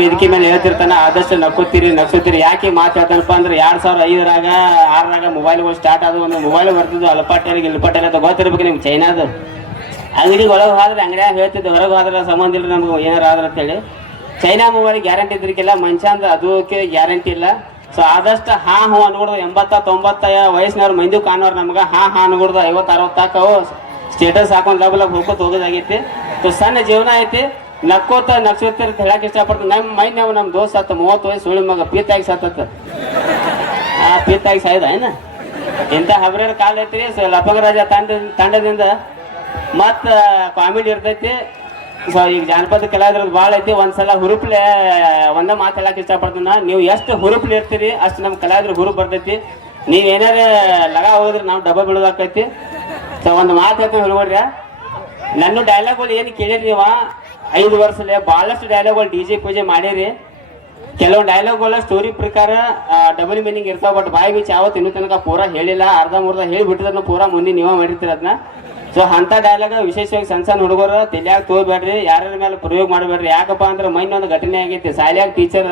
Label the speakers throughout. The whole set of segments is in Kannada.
Speaker 1: ವೇದಿಕೆ ಮೇಲೆ ಹೇಳ್ತಿರ್ತಾನ, ಆದಷ್ಟು ನಕ್ಕೋತೀರಿ ನಕ್ಸೋತೀರಿ ಯಾಕೆ ಮಾತಾಡ್ತಾನಪ್ಪ ಅಂದ್ರೆ ಎರಡ್ ಸಾವಿರ ಐದರಾಗ, ಆರರಾಗ ಮೊಬೈಲ್ಗಳು ಸ್ಟಾರ್ಟ್ ಆದವು ಒಂದು ಮೊಬೈಲ್ ಬರ್ತಿದ್ವು. ಅಲ್ಪಾಟೇರಿಗೆ ಇಲ್ಪಾಟೇರಿ ಅಂತ ಗೊತ್ತಿರ್ಬೇಕು ನಿಮ್ಗೆ ಚೈನಾದು. ಅಂಗಡಿಗೆ ಒಳಗೆ ಹೋದ್ರೆ ಅಂಗಡಿಯಾಗ ಹೇಳ್ತಿದ್ದೆ? ಹೊರಗೆ ಹೋದ್ರೆ ಸಂಬಂಧ ಇಲ್ಲ ನಮ್ಗೆ ಏನಾರ ಆದ್ರೆ ಅಂತೇಳಿ ಚೈನಾ ಮೊಬೈಲ್ ಗ್ಯಾರಂಟಿ ಇದ್ರಿಕಿಲ್ಲ, ಮನುಷ್ಯ ಅಂದ್ರೆ ಅದಕ್ಕೆ ಗ್ಯಾರಂಟಿ ಇಲ್ಲ. ಸೊ ಆದಷ್ಟು ಹಾ, ಹೂ ಅನ್ಕೊಡ್ದು ಎಂಬತ್ತ ತೊಂಬತ್ತ ವಯಸ್ಸಿನವ್ರು ಮಂದಿ ಕಾಣೋರು ನಮ್ಗೆ. ಹಾ ಹಾ ಅನ್ಕೊಡ್ದು ಐವತ್ತು, ಅರವತ್ತು ತಾಕವು ಸ್ಟೇಟಸ್ ಹಾಕೊಂಡು ಲಬ್ ಲಬ್ ಹೋಗೋದಾಗೈತಿ. ಸೊ ಸಣ್ಣ ಜೀವನ ಐತಿ. ನಕ್ಕೋತ ನಕ್ಷತ್ರ ಅಂತ ಹೇಳಕ್ ಇಷ್ಟಪಡ್ತೀನಿ. ನಮ್ಮ ಮೈ ನಮ್ಮ ದೋಸ್ತ ಆತ ಮೂವತ್ತು ವಯಸ್ಸು ಸುಳಿ ಮಗ ಪೀತಾಗಿ ಸತ್ತತ್ತ ಆ, ಪೀತಾಗಿ ಸಾಯ್ದ, ಏನ? ಇಂಥ ಹಬ್ರೇರ್ ಕಾಲ ಐತ್ರಿ ಲಪಂಗರಾಜ ತಂಡ, ತಂಡದಿಂದ ಮತ್ತ ಕಾಮಿಡಿ ಇರ್ತೈತಿ. ಸೊ ಈಗ ಜಾನಪದ ಕಲಾವಿದ್ರದ್ದು ಭಾಳ ಐತಿ. ಒಂದ್ಸಲ ಹುರುಪ್ಲೆ, ಒಂದ ಮಾತು ಹೇಳಕ್ ಇಷ್ಟಪಡ್ತೀನಿ ನಾ. ನೀವು ಎಷ್ಟು ಹುರುಪ್ಲಿ ಇರ್ತೀರಿ, ಅಷ್ಟು ನಮ್ಮ ಕಲಾವಿದ್ರ ಹುರುಪ್ ಬರ್ತೈತಿ. ನೀವು ಏನಾರ ಲಗ ಹೋದ್ರೆ ನಾವು ಡಬ್ಬ ಬೀಳೋದಾಕೈತಿ. ಸೊ ಒಂದು ಮಾತು ಹೇಳ್ತೀನಿ ಹುಡುಗರ್ಯ. ನನ್ನ ಡೈಲಾಗ್ಗಳು ಏನು ಕೇಳಿರಿ ನೀವ ಐದು ವರ್ಷಲೆ ಬಹಳಷ್ಟು ಡೈಲಾಗ್ಗಳು ಡಿ ಜೆ ಪೂಜೆ ಮಾಡಿರಿ. ಕೆಲವು ಡೈಲಾಗ್ಗಳ ಸ್ಟೋರಿ ಪ್ರಕಾರ ಡಬಲ್ ಮೀನಿಂಗ್ ಇರ್ತಾವ ಬಟ್ ಬಾಯಿ ಬೀಚ್ ಯಾವತ್ತು ಇನ್ನೂ ತನಕ ಪೂರ ಹೇಳಿಲ್ಲ. ಅರ್ಧ ಮುರ್ಧ ಹೇಳಿ ಪೂರ ಮುಂದೆ ನೀವು ಮಾಡಿರ್ತೀರ ಅದನ್ನ ಸೊ ಅಂತ ಡೈಲಾಗ್ ವಿಶೇಷವಾಗಿ ಸಣ್ಣ ಸಣ್ಣ ಹುಡುಗರು ತಲೆಯಾಗ ತೋಬೇಡ್ರಿ ಯಾರ್ಯಾರ ಮೇಲೆ ಪ್ರಯೋಗ ಮಾಡಬೇಡ್ರಿ. ಯಾಕಪ್ಪ ಅಂದ್ರೆ ಮೈನೊಂದು ಘಟನೆ ಆಗೈತಿ. ಶಾಲೆಯಾಗ ಟೀಚರ್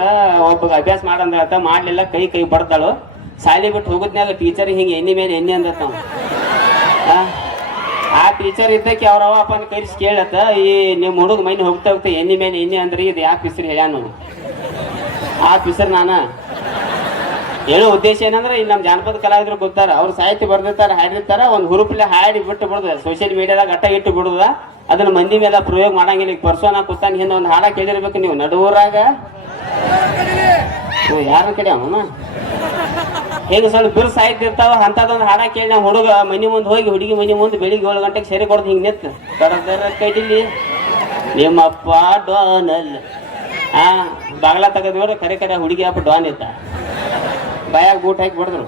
Speaker 1: ಒಬ್ಬ ಅಭ್ಯಾಸ ಮಾಡಂದ್ರ ಮಾಡ್ಲಿಲ್ಲ, ಕೈ ಕೈ ಬಡ್ದಾಳು. ಶಾಲೆ ಬಿಟ್ಟು ಹೋಗುದ್ನಾಗ ಟೀಚರ್ ಹಿಂಗೆ ಎಣ್ಣೆ ಮೇಲೆ ಎಣ್ಣೆ ಅಂದತ್ತ ಟೀಚರ್ ಇದ್ದಕ್ಕೆ ಅವ್ರ ಅವ ಅಪ್ಪನ ಕೈಸಿ ಕೇಳತ್ತ, ಈ ನಿಮ್ಮ ಹುಡುಗ ಮೈನ್ ಹೋಗ್ತಾ ಹೋಗ್ತಾ ಎಣ್ಣೆ ಮೇಲೆ ಎಣ್ಣೆ ಅಂದ್ರೆ ಇದು ಯಾಕೆ ಪಿಸ್ರಿ ಹೇಳ್ಯಾನು ಆ ಪಿಸರ್ ನಾನ. ಹೇಳೋ ಉದ್ದೇಶ ಏನಂದ್ರೆ ಇಲ್ಲಿ ನಮ್ಮ ಜಾನಪದ ಕಲಾವಿದ್ರು ಗೊತ್ತಾರ, ಅವ್ರು ಸಾಹಿತ್ಯ ಬರ್ದಿರ್ತಾರ, ಹಾಡಿರ್ತಾರ, ಒಂದು ಹುರುಪ್ಲೆ ಹಾಡಿ ಬಿಟ್ಟು ಬಿಡುದ ಸೋಷಿಯಲ್ ಮೀಡಿಯಾದಾಗ ಅಟ್ಟ ಇಟ್ಟು ಬಿಡುದ. ಅದನ್ನ ಮಂದಿ ಮೇಲೆ ಪ್ರಯೋಗ ಮಾಡಂಗಿಲ್ಲ, ಈಗ ಪರ್ಸೋನ ಕೂತಾನ ಹಿಂದೆ ಒಂದು ಹಾಡ ಕೇಳಿರ್ಬೇಕು ನೀವು, ನಡುವರಾಗ? ಯಾರ ಕಡೆ ಅವನ? ಈಗ ಸ್ವಲ್ಪ ಬಿರು ಆಯ್ತಿರ್ತಾವ ಅಂತದೊಂದು ಹಾಡ ಕೇಳಿ ನಾವು ಹುಡುಗ ಮನಿ ಮುಂದೆ ಹೋಗಿ ಹುಡುಗಿ ಮನಿ ಮುಂದೆ ಬೆಳಿಗ್ಗೆ ಏಳು ಗಂಟೆಗೆ ಸೇರಿ ಕೊಡ್ದು ಹಿಂಗೆ ನಿಂತು ಕಡದರ ಕೈಟಿಲಿ ನಿಮ್ಮಪ್ಪ ಅಲ್ಲ ಆ ಬಾಗ್ಲ ತೆಗೆದು ನೋಡಿ ಕರೆ ಕರೆ ಹುಡುಗಿ ಅಪ್ಪ ಡಾನ್ ಇತ್ತ ಬಾಯಾಗ ಬೂಟ್ ಹಾಕಿ ಬಿಡಿದ್ರು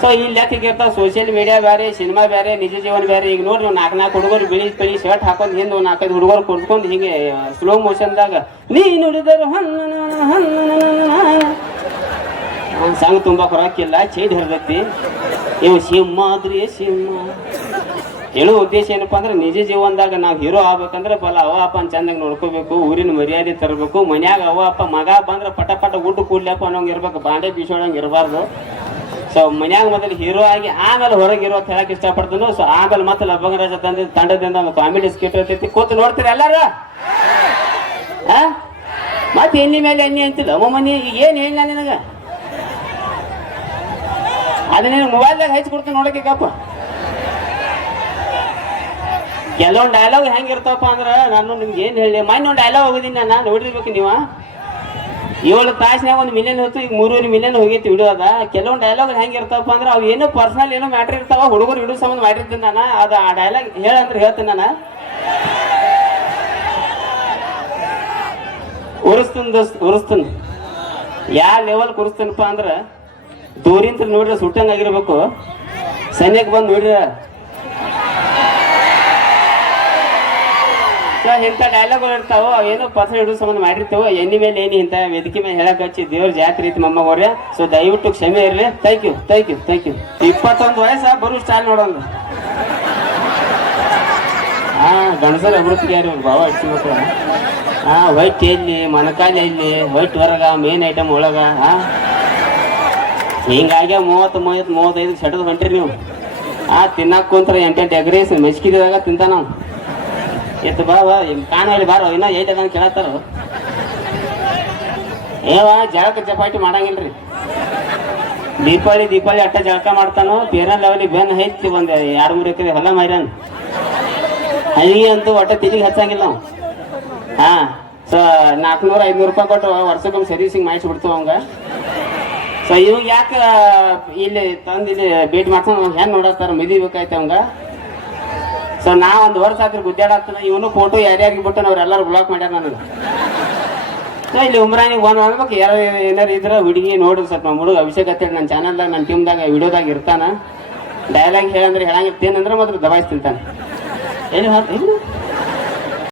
Speaker 1: ಸೊ ಈ ಲೆಕ್ಕಕ್ಕೆ ಇರ್ತಾವ ಸೋಷಿಯಲ್ ಮೀಡಿಯಾ ಬೇರೆ ಸಿನಿಮಾ ಬೇರೆ ನಿಜ ಜೀವನ ಬೇರೆ ಈಗ ನೋಡ್ರಿ ನಾವು ನಾಲ್ಕು ನಾಲ್ಕು ಹುಡುಗರು ಬಿಳಿ ಬಿಳಿ ಶರ್ಟ್ ಹಾಕೊಂಡು ಹಿಂದೆ ಒಂದು ನಾಲ್ಕೈದು ಹುಡುಗರು ಕುಡ್ಕೊಂಡು ಹಿಂಗೆ ಸ್ಲೋ ಮೋಷನ್ದಾಗ ನೀ ನುಡಿದರು ಸಂಘ ತುಂಬ ಹೊರಕಿಲ್ಲ ಚೈಡ್ ಹರಿದೈತಿ. ಇವು ಸಿಂಹ ಆದ್ರಿ ಸಿಂಹ. ಹೇಳೋ ಉದ್ದೇಶ ಏನಪ್ಪಾ ಅಂದ್ರೆ, ನಿಜ ಜೀವನದಾಗ ನಾವು ಹೀರೋ ಆಗ್ಬೇಕಂದ್ರೆ ಬಲ ಅವ ಅಪ್ಪ ಚಂದಾಗ ನೋಡ್ಕೋಬೇಕು, ಊರಿನ ಮರ್ಯಾದೆ ತರಬೇಕು, ಮನ್ಯಾಗ ಅವ ಅಪ್ಪ ಮಗ ಬಂದ್ರೆ ಪಟ ಪಟ ಊಟ ಕೂಡ್ಲಪ್ಪ ಅನ್ನೋಂಗ್ ಇರ್ಬೇಕು, ಬಾಂಡೆ ಬೀಸೋಳಂಗ್ ಇರಬಾರ್ದು. ಸೊ ಮನ್ಯಾಗ ಮೊದಲು ಹೀರೋ ಆಗಿ ಆಮೇಲೆ ಹೊರಗೆ ಅಂತ ಹೇಳಕ್ ಇಷ್ಟಪಡ್ತೀನಿ ಸೊ ಆಮೇಲೆ ಮತ್ತೆ ಲಭಂಗರಾಜ ತಂದ, ತಂಡದಿಂದ ಒಂದು ಕಾಮಿಡಿ ಸ್ಕಿಟ್ ಇರ್ತೈತಿ. ಕೂತು ನೋಡ್ತೀರಿ ಎಲ್ಲಾರ? ಮತ್ತೆ ಎಣ್ಣೆ ಮೇಲೆ ಎಣ್ಣೆ ಅಂತಿಲ್ಲ. ಅಮ್ಮ ಮನಿ, ಈಗ ಏನು ಹೇಳಿಲ್ಲ ನಾನು ನಿನಗ ಮೊಬೈಲ್ ಮೊಬೈಲ್ದಾಗ ಹಚ್ಚಿ ಕೊಡ್ತೀನಿ ನೋಡಕ್ಕೆ ಕಪ್ಪ. ಕೆಲವೊಂದು ಡೈಲಾಗ್ ಹೆಂಗಿರ್ತಾವಪ್ಪ ಅಂದ್ರೆ ನಾನು ನಿಮ್ಗೆ ಏನು ಹೇಳಿ ಮೊನ್ನೆ ಒಂದು ಡೈಲಾಗ್ ಹೋಗಿದ್ದೀನಿ ನಾನು ನೋಡಿರ್ಬೇಕು ನೀವು. ಏಳು ತಾಸಿನಾಗ ಒಂದು ಮಿಲಿಯನ್ ಹೊತ್ತು, ಈಗ ಮೂರುವರೆ ಮಿಲಿಯನ್ ಹೋಗೈತಿ ವಿಡಿಯೋ ಅದ. ಕೆಲವೊಂದು ಡೈಲಾಗ್ ಹೆಂಗಿರ್ತಾವಪ್ಪ ಅಂದ್ರೆ ಅವು ಏನೋ ಪರ್ಸನಲ್ ಏನೋ ಮ್ಯಾಟ್ರ್ ಇರ್ತಾವ, ಹುಡುಗರು ವಿಡಿಯೋ ಸಂಬಂಧ ಮಾಡಿರ್ತೀನಿ ನಾನು, ಅದು ಆ ಡೈಲಾಗ್ ಹೇಳಂದ್ರೆ ಹೇಳ್ತೀನಿ ನಾನು. ಉರಿಸ್ತೀನಿ ದೋಸ್ತ್, ಉರಿಸ್ತೀನಿ. ಯಾವ ಲೆವೆಲ್ ಕುರಿಸ್ತೀನಪ್ಪ ಅಂದ್ರೆ ದೂರಿಂದ ನೋಡ್ರೆ ಸುಟ್ಟಂಗ ಆಗಿರ್ಬೇಕು. ಸೈನ್ಯಕ್ಕೆ ಬಂದು ನೋಡ್ರಿ. ಇಂಥ ಡೈಲಾಗ್ ಇರ್ತಾವ, ಏನೋ ಪರ್ಸನ್ ಹಿಡಿದು ಸಂಬಂಧ ಮಾಡಿರ್ತಾವ, ಎಣ್ಣೆ ಮೇಲೆ ಏನಿ ಇಂಥ ವೇದಿಕೆ ಮೇಲೆ ಹೇಳಕ್ ಹಚ್ಚಿ ದೇವ್ರ ಜಾತ್ರೆ ಐತಿ ಮೊಮ್ಮಗವ್ರೆ. ಸೊ ದಯವಿಟ್ಟು ಕ್ಷಮೆ ಇರಲಿ. Thank you thank you thank you ಇಪ್ಪತ್ತೊಂದು ವಯಸ್ಸ ಬರು ಸ್ಟಾಲ್ ನೋಡೋಣ ಹಾ ಗಣಸರ ಅಭಿವೃದ್ಧಿ ಯಾರು ಭಾವ ಹಚ್ಚಿಬೇಕು ಹಾ ವೈಟ್ ಎಲ್ಲಿ ಮನಕಾಲಿ ಎಲ್ಲಿ ವೈಟ್ ಹೊರಗ ಮೇನ್ ಐಟಮ್ ಒಳಗ ಹಾ ಹಿಂಗಾಗಿ ಮೂವತ್ತು ಮೂವತ್ತು ಮೂವತ್ತೈದು ಸೆಟದ್ ಹೊಂಟ್ರಿ ನೀವು. ಆ, ತಿನ್ನಕ್ ಕುಂತ್ರ ಎಂಟೆಂಟು ಎಗ್ರೇಸ್ ಮೆಚ್ಕಿದಾಗ ತಿಂತ ನಾವು ಎತ್ತು ಬಾ ಬಾ ಕಾಣ ಹೇಳಿ ಬಾರೋ, ಇನ್ನ ಏಟ್ ಅದ ಕೇಳತ್ತಾರ ಏವ ಜಳಕ ಚಪಾಟಿ ಮಾಡಂಗಿಲ್ರಿ. ದೀಪಾವಳಿ ದೀಪಾವಳಿ ಅಟ್ಟ ಜಳಕ ಮಾಡ್ತಾನೋ, ಬೇರೆ ಲೆವೆಲಿ ಬೆನ್ ಹೈತಿ ಒಂದ್ ಎರಡು, ಮೂರು ಎಕರೆ ಹೊಲ ಮೈರನ್ ಹಳ್ಳಿ ಅಂತೂ ಒಟ್ಟ ತಿಲಿಗೆ ಹಚ್ಚಂಗಿಲ್ಲ ನಾವು ಹಾ, ಸೊ ನಾಲ್ಕುನೂರ ಐದ್ನೂರು ರೂಪಾಯಿ ಕೊಟ್ಟು ವರ್ಷಕ್ಕೊಮ್ಮೆ ಸರ್ವಿಸಿಂಗ್ ಮಾಡಿಸ್ಬಿಡ್ತೀವಿ ಅವಂಗ. ಸೊ ಇವಾಗ ಯಾಕೆ ಇಲ್ಲಿ ತಂದು ಇಲ್ಲಿ ಭೇಟಿ ಮಾಡ್ಸೋಣ? ಹೆಂಗೆ ನೋಡತ್ತಾರ? ಮದಿ ಬೇಕಾಯ್ತು ಅವಂಗ. ಸೊ ನಾ ಒಂದು ವರ್ಷ ಆದ್ರೆ ಗುದ್ದಾಡತ್ತಾನ ಇವನು ಫೋಟೋ ಯಾರ್ಯಾರಿಗೆ ಬಿಟ್ಟು ಅವ್ರೆಲ್ಲರೂ ಬ್ಲಾಕ್ ಮಾಡ್ಯಾರ ನನಗೆ ಸೊ ಇಲ್ಲಿ ಉಮ್ರಾನಿಗೆ ಒಂದು ಮಾಡ್ಬೇಕು. ಯಾರು ಏನಾರು ಇದ್ರೆ ಹುಡುಗಿ ನೋಡ್ರಿ ಸ್ವಲ್ಪ ನಮ್ಮ ಹುಡುಗ ಅಭಿಷೇಕ್ ಅಂತೇಳಿ ನನ್ನ ಚಾನಲ್ದಾಗ ನನ್ನ ಟೀಮ್ದಾಗ ವಿಡಿಯೋದಾಗ ಇರ್ತಾನೆ. ಡೈಲಾಗ್ ಹೇಳಂದ್ರೆ ಹೇಳಂಗಿರ್ತೇನಂದ್ರೆ ಮಾತ್ರ ದಬಾಯಿಸ್ತಿಂತಾನೆ ಏನು ಹೇಳ್ತ